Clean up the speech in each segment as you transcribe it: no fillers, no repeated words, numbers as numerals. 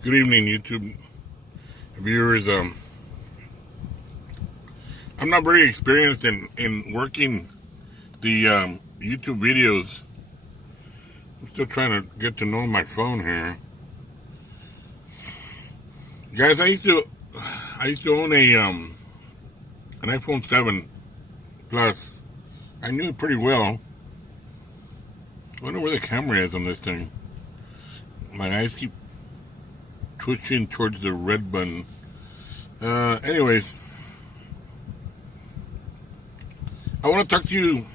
Good evening, YouTube viewers. I'm not very experienced in working the YouTube videos. I'm still trying to get to know my phone here, guys. I used to own an iPhone 7 Plus. I knew it pretty well. I wonder where the camera is on this thing. My eyes keep twitching towards the red button. Anyways, I want to talk to you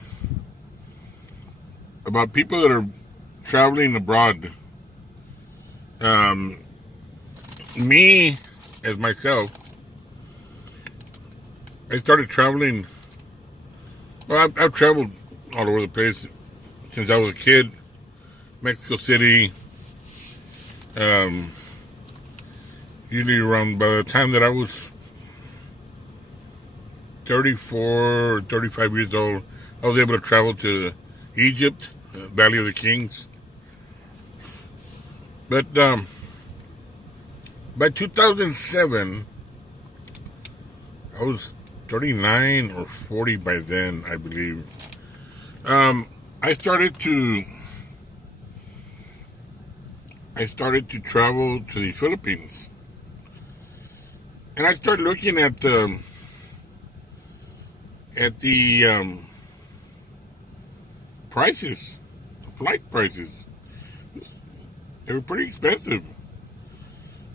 about people that are traveling abroad. Me, as myself, I started traveling. Well, I've traveled all over the place since I was a kid. Mexico City. Usually around by the time that I was 34 or 35 years old, I was able to travel to Egypt, Valley of the Kings. But by 2007, I was 39 or 40 by then, I believe. I started to travel to the Philippines, and I started looking at the prices, flight prices. They were pretty expensive.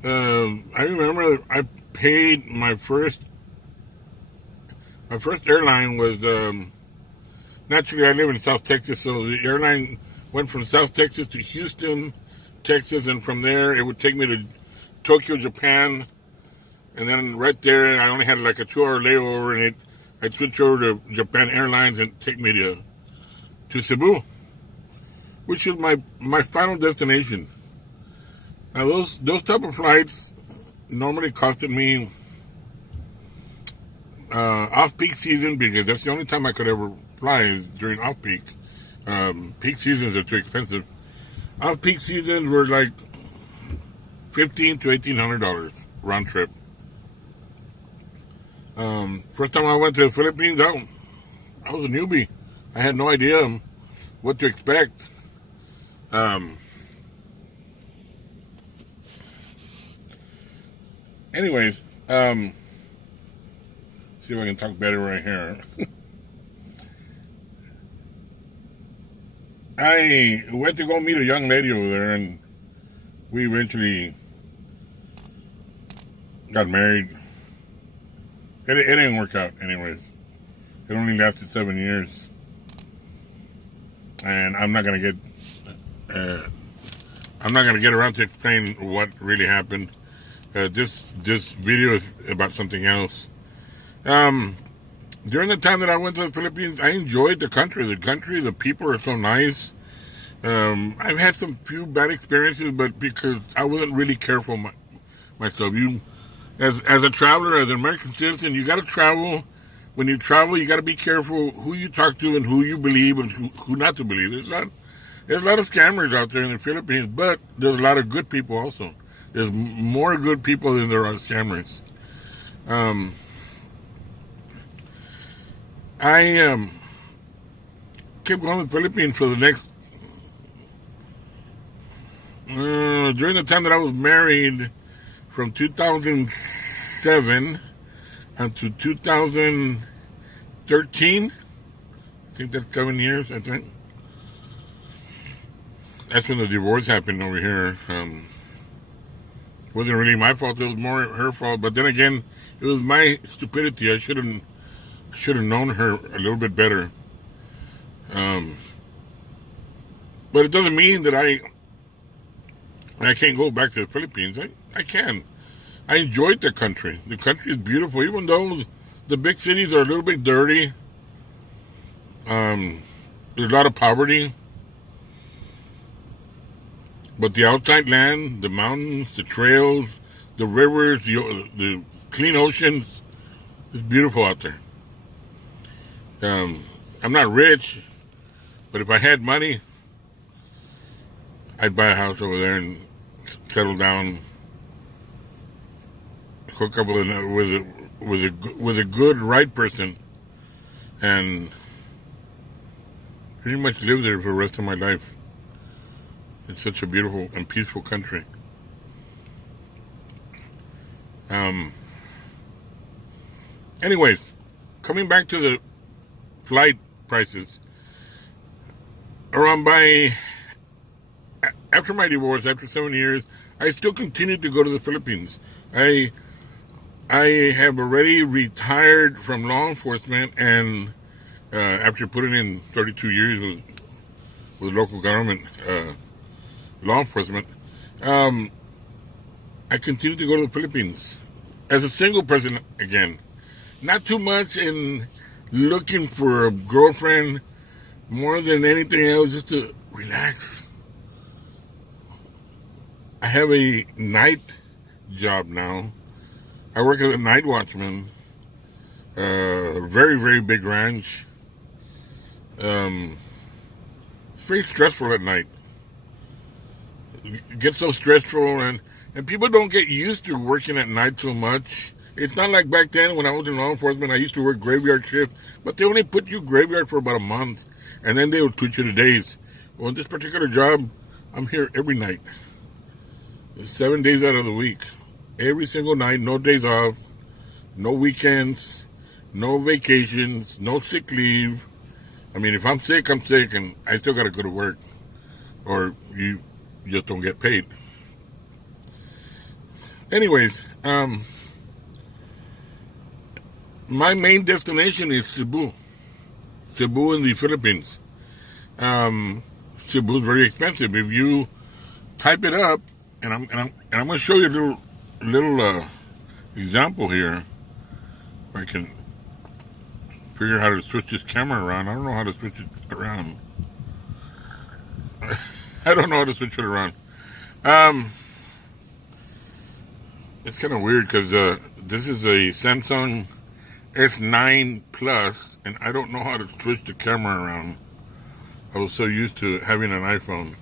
I remember I paid my first airline was naturally I live in South Texas, so the airline went from South Texas to Houston, Texas, and from there it would take me to Tokyo, Japan, and then right there I only had like a 2-hour layover, and I'd switch over to Japan Airlines and take me to Cebu, which is my final destination. Now those type of flights normally costed me off-peak season, because that's the only time I could ever fly is during off-peak. Peak seasons are too expensive. Off-peak seasons were like $1,500 to $1,800 round trip. First time I went to the Philippines, I was a newbie. I had no idea what to expect. Anyways, see if I can talk better right here. I went to go meet a young lady over there, and we eventually got married. It didn't work out, anyways. It only lasted 7 years, and I'm not gonna get around to explain what really happened. This video is about something else. During the time that I went to the Philippines, I enjoyed the country. The people are so nice. I've had some few bad experiences, but because I wasn't really careful myself. As a traveler, as an American citizen, you got to travel. When you travel, you got to be careful who you talk to and who you believe and who not to believe. There's a lot of scammers out there in the Philippines, but there's a lot of good people also. There's more good people than there are scammers. I kept going to the Philippines for the next during the time that I was married, from 2007 until 2013. I think that's 7 years. I think that's when the divorce happened over here. It wasn't really my fault. It was more her fault. But then again, it was my stupidity. I should have known her a little bit better. But it doesn't mean that I can't go back to the Philippines. I can. I enjoyed the country. The country is beautiful, even though the big cities are a little bit dirty. There's a lot of poverty. But the outside land, the mountains, the trails, the rivers, the clean oceans, it's beautiful out there. I'm not rich, but if I had money, I'd buy a house over there and settle down hook up with a good right person, and pretty much live there for the rest of my life. It's such a beautiful and peaceful country. Anyways, coming back to the flight prices, after my divorce, after 7 years, I still continued to go to the Philippines. I have already retired from law enforcement, and after putting in 32 years with local government law enforcement, I continued to go to the Philippines as a single person again. Not too much in looking for a girlfriend, more than anything else, just to relax. I have a night job now. I work as a night watchman. Very, very big ranch. It's very stressful at night. It gets so stressful, and people don't get used to working at night so much. It's not like back then when I was in law enforcement. I used to work graveyard shift, but they only put you graveyard for about a month, and then they would switch you to days. Well, in this particular job, I'm here every night. 7 days out of the week. Every single night, no days off, no weekends, no vacations, no sick leave. I mean, if I'm sick, I'm sick, and I still got to go to work. Or you just don't get paid. Anyways, my main destination is Cebu. Cebu in the Philippines. Cebu is very expensive. If you type it up, and I'm going to show you a little example here. I can figure out how to switch this camera around. I don't know how to switch it around. I don't know how to switch it around. It's kind of weird because this is a Samsung S9 Plus, and I don't know how to switch the camera around. I was so used to having an iPhone.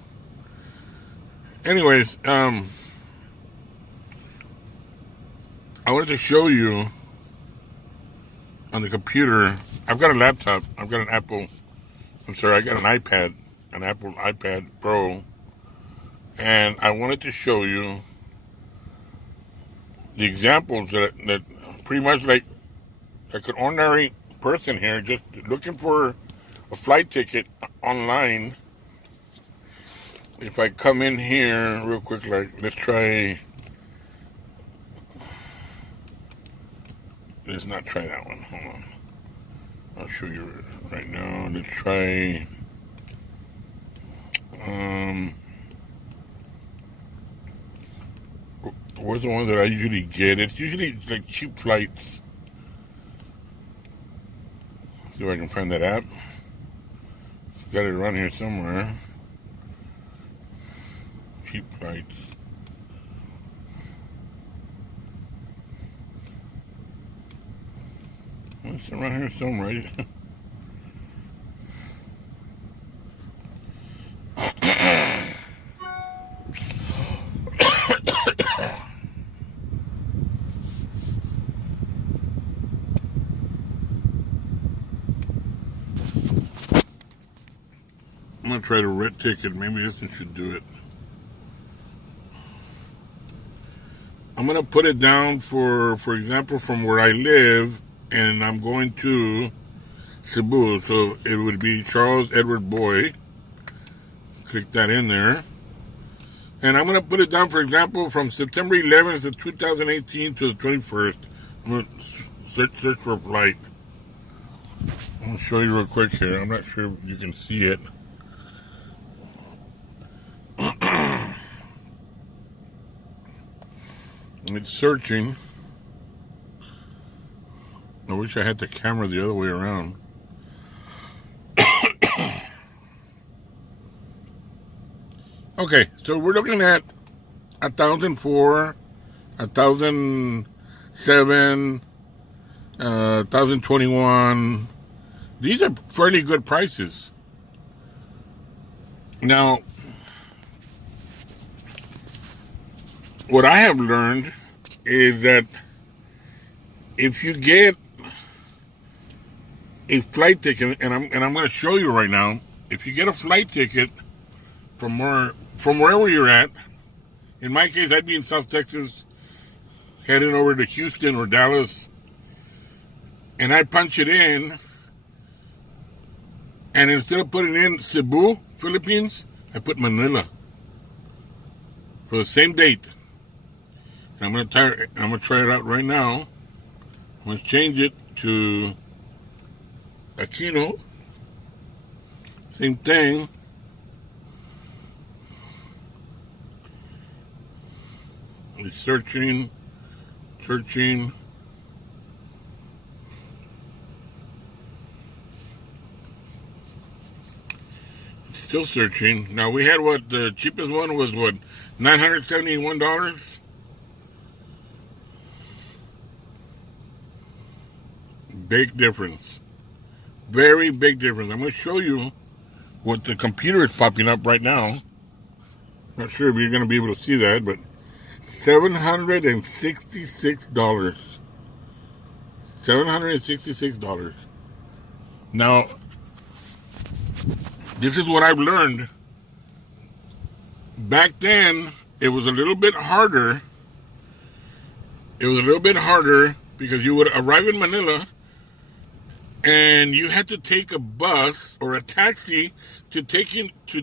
Anyways, I wanted to show you on the computer. I've got a laptop. I've got an I got an iPad, an Apple iPad Pro, and I wanted to show you the examples that pretty much like an ordinary person here just looking for a flight ticket online. If I come in here real quick, like let's not try that one. Hold on. I'll show you right now. Let's try where's the one that I usually get? It's usually like cheap flights. See if I can find that app. Got it around here somewhere. Cheap flights. It's around here somewhere. I'm gonna try the red ticket. Maybe this one should do it. I'm gonna put it down for example, from where I live, and I'm going to Cebu. So it would be Charles Edward Boy. Click that in there. And I'm gonna put it down, for example, from September 11th of 2018 to the 21st. I'm gonna search for a flight. I'm gonna show you real quick here. I'm not sure if you can see it. It's searching. I wish I had the camera the other way around. Okay, so we're looking at 1,004, 1,007, 1,021. These are fairly good prices. Now, what I have learned is that if you get a flight ticket, and I'm going to show you right now, if you get a flight ticket from wherever you're at, in my case, I'd be in South Texas, heading over to Houston or Dallas, and I punch it in, and instead of putting in Cebu, Philippines, I put Manila for the same date. And I'm gonna try it out right now. I'm gonna change it to Aquino. Same thing. It's searching. It's still searching. Now we had the cheapest one was $971. Big difference. Very big difference. I'm going to show you what the computer is popping up right now. Not sure if you're going to be able to see that, but $766. $766. Now, this is what I've learned. Back then, it was a little bit harder. Because you would arrive in Manila and you had to take a bus or a taxi to take you to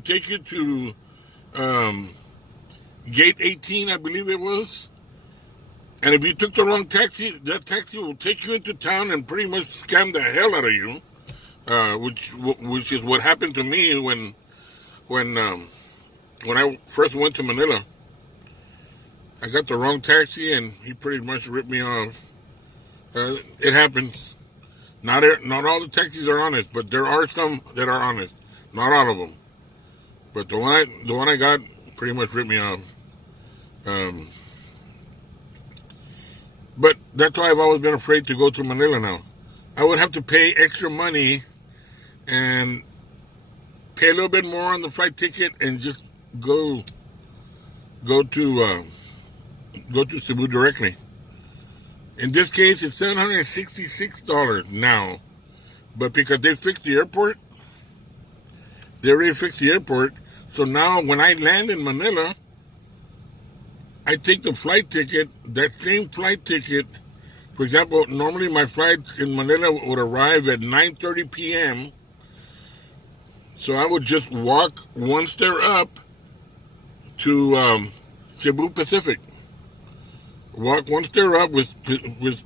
Gate 18, I believe it was. And if you took the wrong taxi, that taxi will take you into town and pretty much scam the hell out of you. Which is what happened to me when I first went to Manila. I got the wrong taxi and he pretty much ripped me off. It happens. Not all the taxis are honest, but there are some that are honest. Not all of them. But the one I got pretty much ripped me off. But that's why I've always been afraid to go to Manila now. I would have to pay extra money and pay a little bit more on the flight ticket and just go to Cebu directly. In this case, it's $766 now. But because they fixed the airport, so now when I land in Manila, I take the flight ticket, that same flight ticket. For example, normally my flights in Manila would arrive at 9:30 p.m. So I would just walk one stair up to Cebu Pacific. Walk one stair up with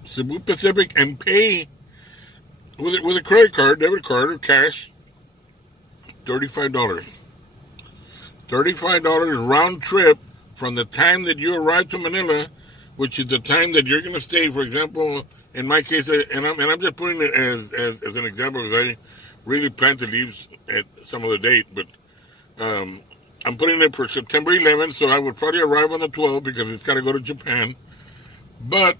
Cebu Pacific and pay with a credit card, debit card, or cash, $35. $35 round trip from the time that you arrive to Manila, which is the time that you're going to stay. For example, in my case, and I'm just putting it as an example because I really plan to leave at some other date, but I'm putting it for September 11th, so I would probably arrive on the 12th because it's got to go to Japan. But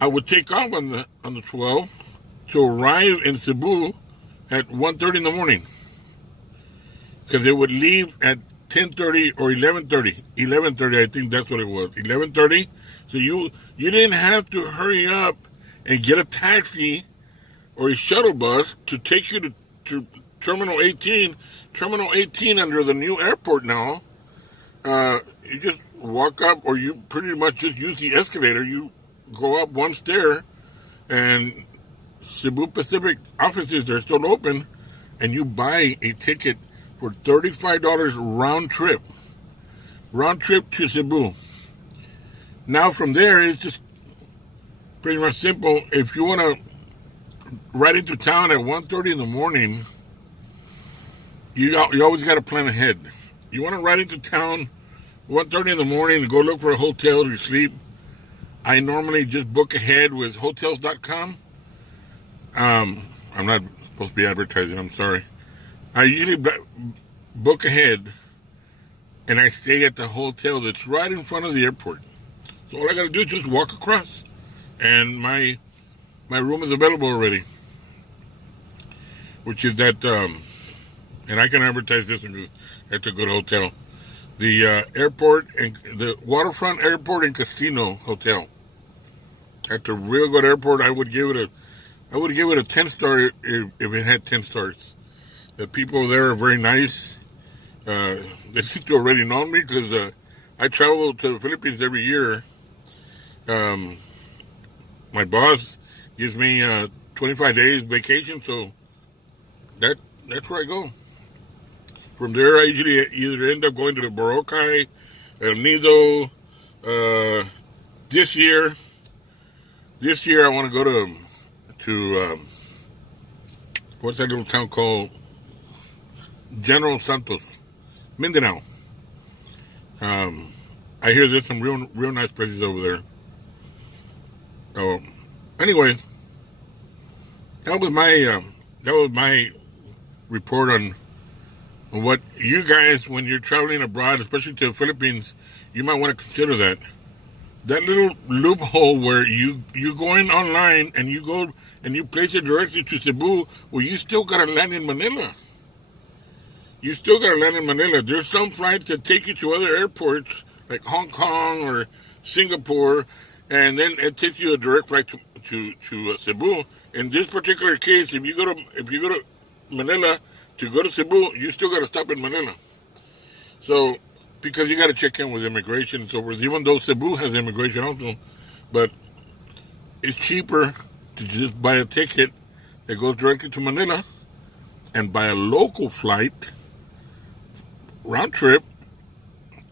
I would take off on the 12th to arrive in Cebu at 1:30 in the morning, because it would leave at 10:30 or 11:30. 11:30, I think that's what it was. 11:30. So you didn't have to hurry up and get a taxi or a shuttle bus to take you to Terminal 18. Terminal 18 under the new airport now. You just walk up, or you pretty much just use the escalator. You go up one stair, and Cebu Pacific offices are still open, and you buy a ticket for $35 round trip to Cebu. Now from there, it's just pretty much simple. If you want to ride into town at 1:30 in the morning, you always got to plan ahead. You want to ride into town 1:30 in the morning and go look for a hotel to sleep. I normally just book ahead with Hotels.com. I'm not supposed to be advertising, I'm sorry. I usually book ahead, and I stay at the hotel that's right in front of the airport. So all I got to do is just walk across, and my room is available already, which is that, and I can advertise this one because it's a good hotel. The airport and the Waterfront Airport and Casino Hotel. At the real good airport, I would give it a 10-star if it had 10 stars. The people there are very nice. They seem to already know me because I travel to the Philippines every year. My boss gives me 25 days vacation, so that's where I go. From there, I usually either end up going to the Boracay, El Nido. This year I want to go to what's that little town called? General Santos, Mindanao. I hear there's some real nice places over there. So, anyway, that was my report on what you guys, when you're traveling abroad, especially to the Philippines, you might want to consider that. That little loophole where you go in online and you go and you place it directly to Cebu, well, you still got to land in Manila. There's some flights that take you to other airports like Hong Kong or Singapore, and then it takes you a direct flight to Cebu. In this particular case, if you go to Manila to go to Cebu, you still got to stop in Manila. So, because you got to check in with immigration and so forth, even though Cebu has immigration also, but it's cheaper to just buy a ticket that goes directly to Manila and buy a local flight, round trip,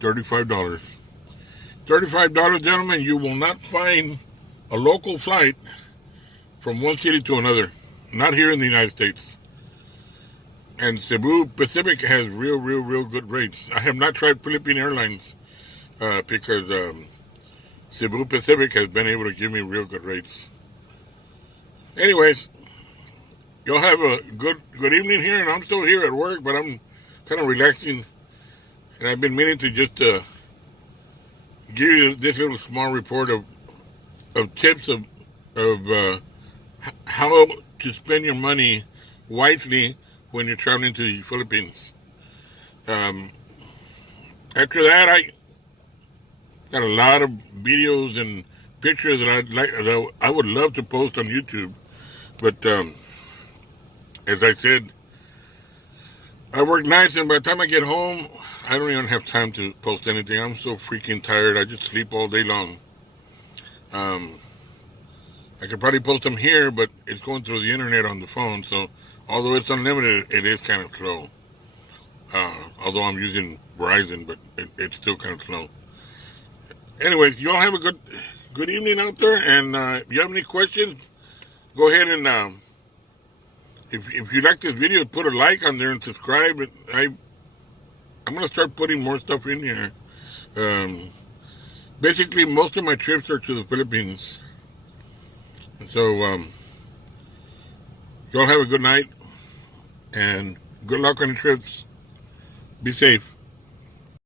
$35. $35, gentlemen, you will not find a local flight from one city to another. Not here in the United States. And Cebu Pacific has real good rates. I have not tried Philippine Airlines because Cebu Pacific has been able to give me real good rates. Anyways, y'all have a good evening here, and I'm still here at work, but I'm kind of relaxing. And I've been meaning to just give you this little small report of tips of how to spend your money wisely when you're traveling to the Philippines. After that, I got a lot of videos and pictures that I would love to post on YouTube, but as I said, I work nights, and by the time I get home, I don't even have time to post anything. I'm so freaking tired. I just sleep all day long. I could probably post them here, but it's going through the internet on the phone, so although it's unlimited, it is kind of slow. Although I'm using Verizon, but it's still kind of slow. Anyways, you all have a good evening out there, and if you have any questions, go ahead and if you like this video, put a like on there and subscribe. I'm going to start putting more stuff in here. Basically, most of my trips are to the Philippines. And so, y'all have a good night, and good luck on the trips. Be safe.